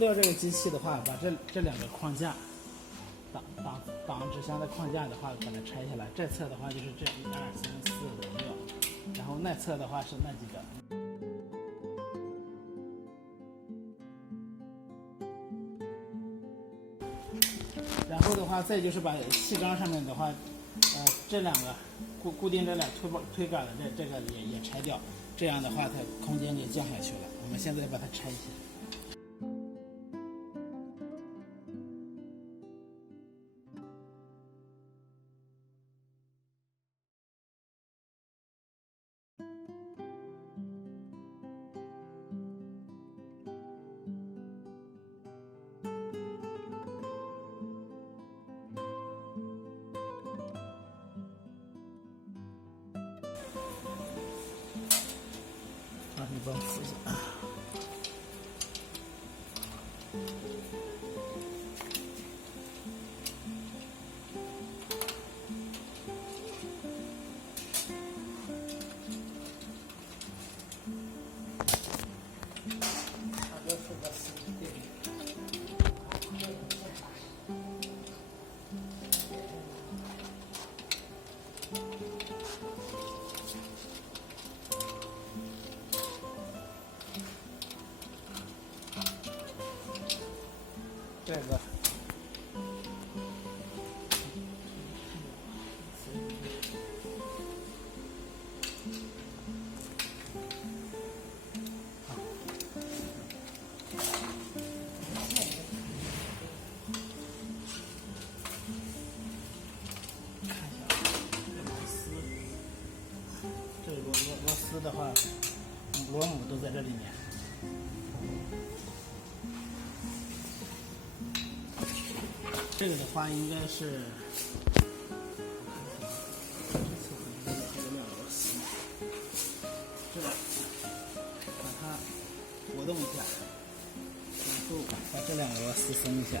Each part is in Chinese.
掉这个机器的话，把这两个框架挡纸箱的框架的话，把它拆下来。这侧的话就是这1、2、3、4、5、6，然后那侧的话是那几个。然后的话，再就是把气缸上面的话，这两个固定这俩推杆的这个也拆掉，这样的话它空间就降下去了。我们现在把它拆一下。你帮我扶一下。这个螺丝的话，螺母都在这里面。这个的话应该是，有2个螺丝，这把它活动一下，然后把这2个螺丝松一下。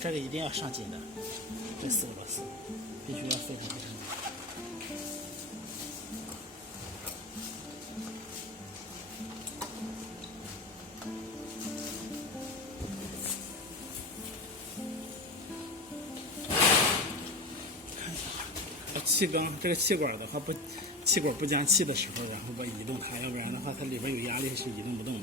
这个一定要上紧的，这4个螺丝必须要非常紧。气缸这个气管的话气管不将气的时候，然后把移动它，要不然的话它里边有压力是移动不动的。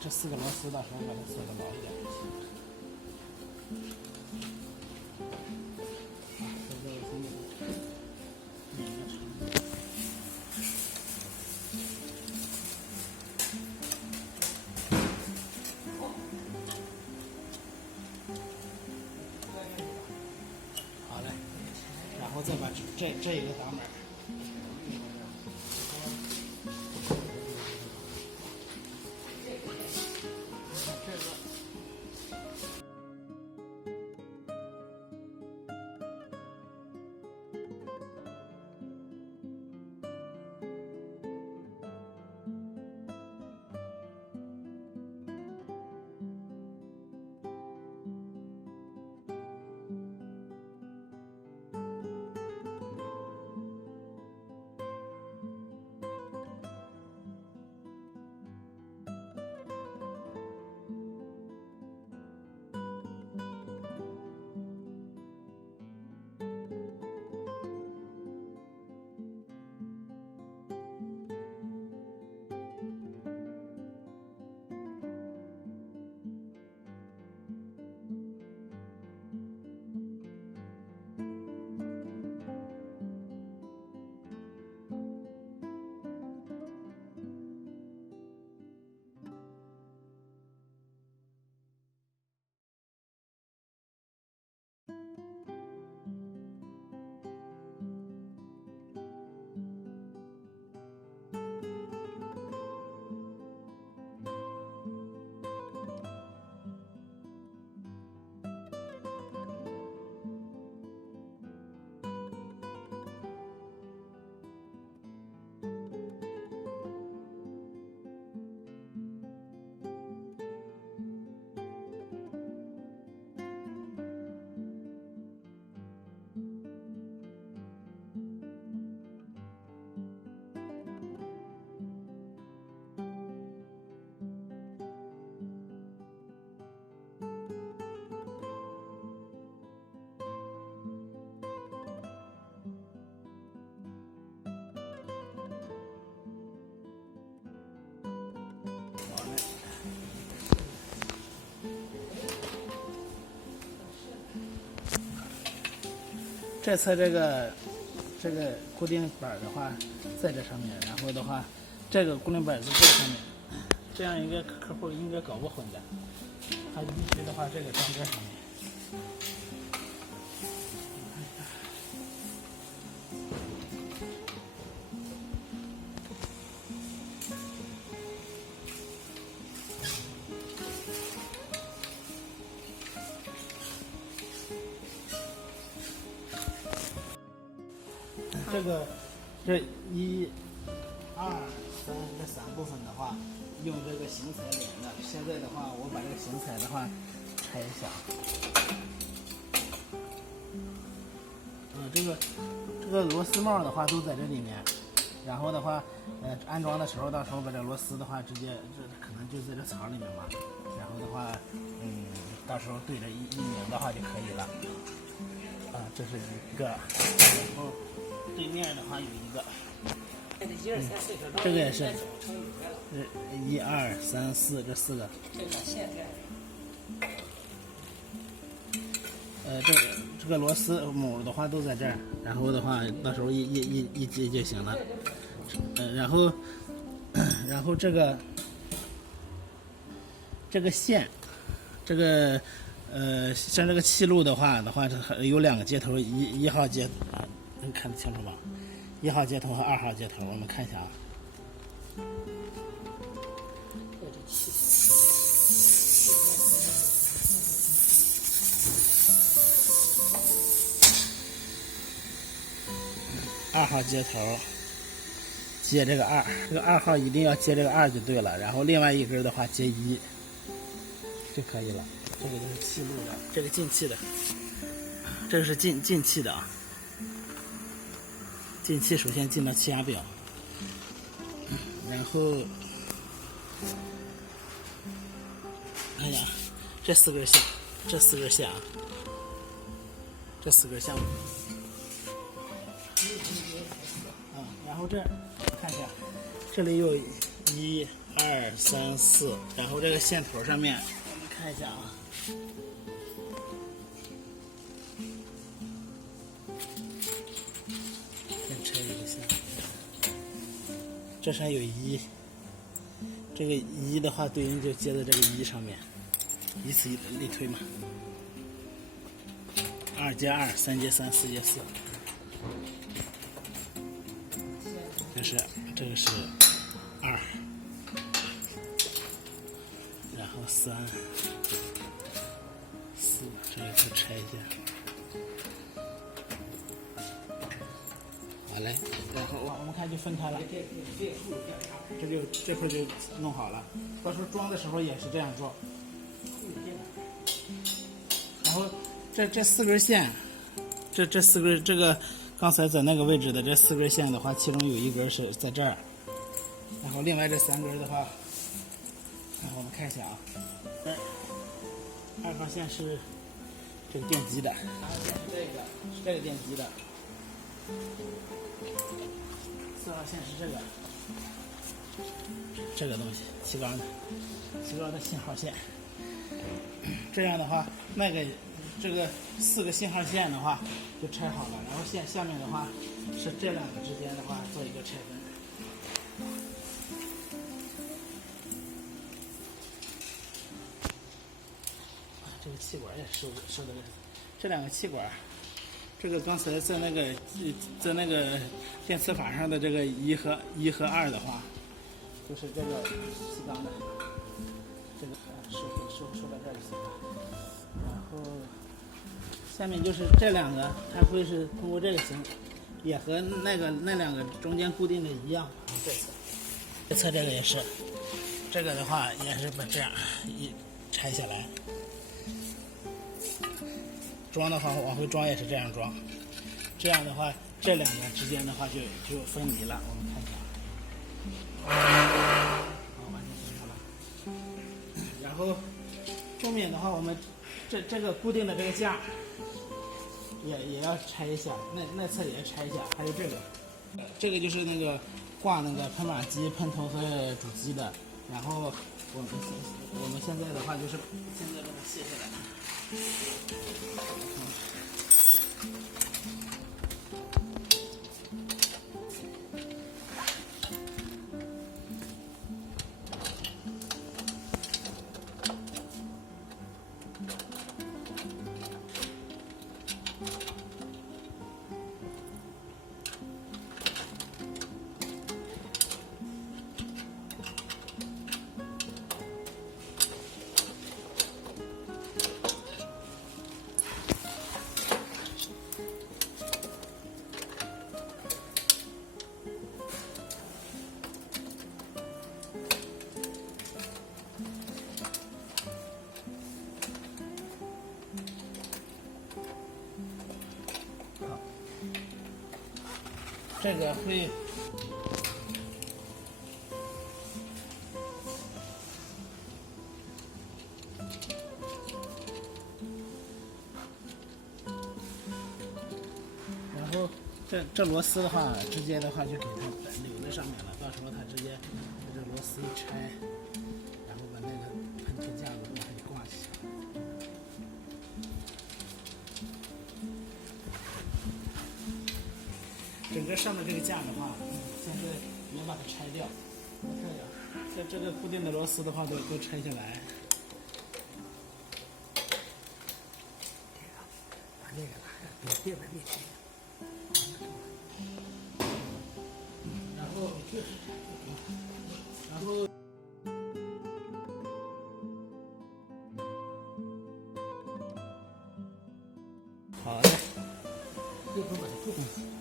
这4个螺丝到时候把它锁得牢一点就行。好嘞，然后再把这一个挡板。这侧这个固定板的话在这上面，然后的话这个固定板在这上面，这样一个客户应该搞不混的。他一直的话这个装这上面。这1、2、3这3部分的话，用这个型材连的。现在的话，我把这个型材的话拆一下。这个螺丝帽的话都在这里面。然后的话，安装的时候，到时候把这螺丝的话直接可能就在这槽里面嘛。然后的话，到时候对着一拧的话就可以了。这是一个，然后对面的话有一个，这个也是，1、2、3、4这4个。这个螺丝母的话都在这儿，然后的话到时候一接就行了。然后这个线，像这个气路的话有2个接头，一号接，能看得清楚吗？1号接头和2号接头，我们看一下啊。2号接头接这个2，这个2号一定要接这个2就对了，然后另外一根的话接1就可以了。这个就是气路的，这个进气的，这个是进气的啊。进气首先进到气压表，然后看一下这4根线，这4根线啊，这4根线。然后这看一下，这里有1、2、3、4，然后这个线头上面我们看一下啊。先拆一个线，这上有1，这个1的话对应就接在这个1上面，以此类推嘛。2接2，3接3，4接4。这个是2，然后3、4，这个就拆一下。好嘞，然后我们看就分开了，这块就弄好了。到时候装的时候也是这样装。然后这4根线，这4根这个。刚才在那个位置的这4根线的话，其中有1根是在这儿，然后另外这3根的话，我们看一下啊。2号线是这个电机的，3号线是这个电机的，4号线是这个东西，气缸的信号线。这样的话，这个4个信号线的话就拆好了，然后下面的话是这2个之间的话做一个拆分。这个气管也收的这2个气管，这个刚才在那个电磁法上的这个1和2的话，就是这个气缸的，这个收到这儿就行了。然后下面就是这2个，它会是通过这个形，也和那2个中间固定的一样。这侧这个也是，这个的话也是把这样一拆下来，装的话往回装也是这样装。这样的话，这2个之间的话就分离了。我们看一下，好，完全分开了。然后中面的话，我们这个固定的这个架也要拆一下，那侧也拆一下，还有这个就是那个挂那个喷码机、喷头和主机的。然后我们现在的话就是现在把它卸下来。这个会。然后这螺丝的话，直接的话就给它留在上面了，到时候它直接这螺丝一拆，然后把那个喷涂架子往上一挂起来。整个上面这个架的话，现在也把它拆掉，这个固定的螺丝的话都拆下来。把那个拿下，别拆。然后好的，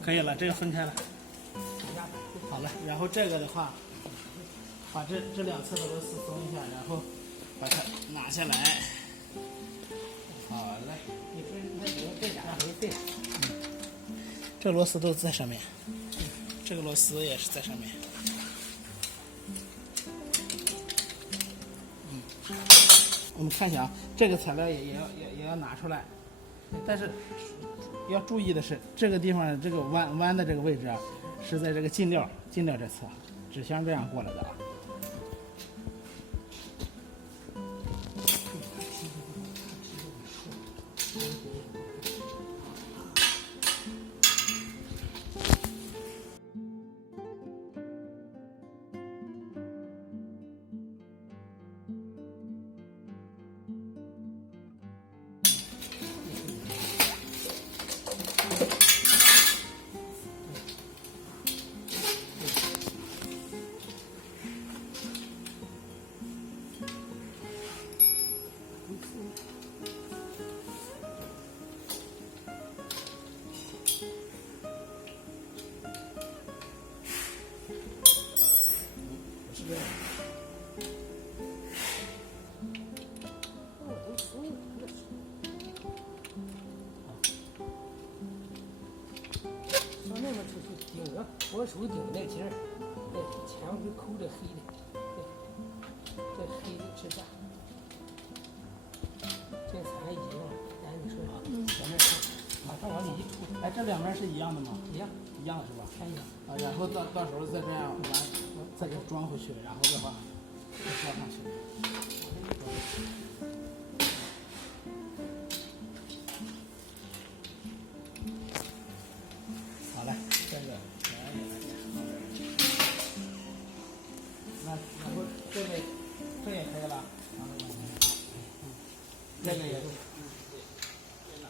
可以了，这个分开了。好了，然后这个的话，把这两侧的螺丝松一下，然后把它拿下来。好嘞，这螺丝都在上面，这个螺丝也是在上面。我们看一下啊，这个材料也要拿出来，但是要注意的是，这个地方这个弯的这个位置啊，是在这个进料这侧，纸箱这样过来的啊。我手顶那节，那前面就抠这黑的，这黑的支架，这3个一样，哎，你说往那看，马上往里一杵，哎，这两边是一样的吗？一样的是吧？全一样。啊，然后到时候再这样完，再给装回去，然后的话再装上去。好嘞，这个可以了。然后这也可以了。这个也是。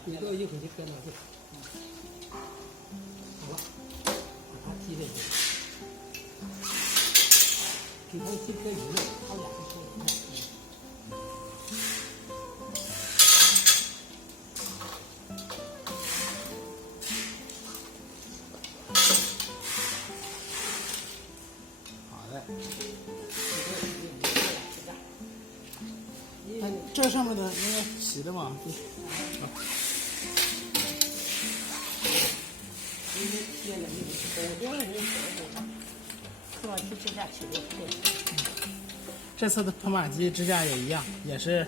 你到一会儿就搁那去。好了，把它踢下去。给它踢开油了，它俩是开油的。好的。这上面的应该齐的嘛？这次的跑马机支架也一样，也是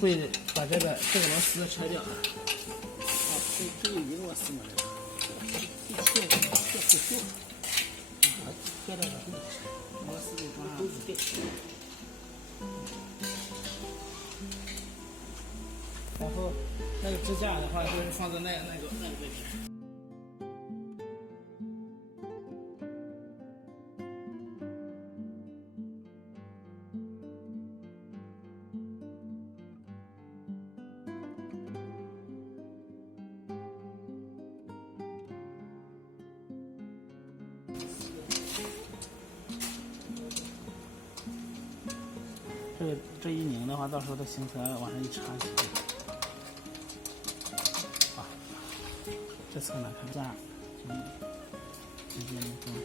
会把这个螺丝拆掉。这有一个螺丝嘛？这个。螺丝得装上。然后那个支架的话，就是放在那个位置。这一拧的话，到时候它形成往上一插起来。啊，这侧呢看架，直接能装上。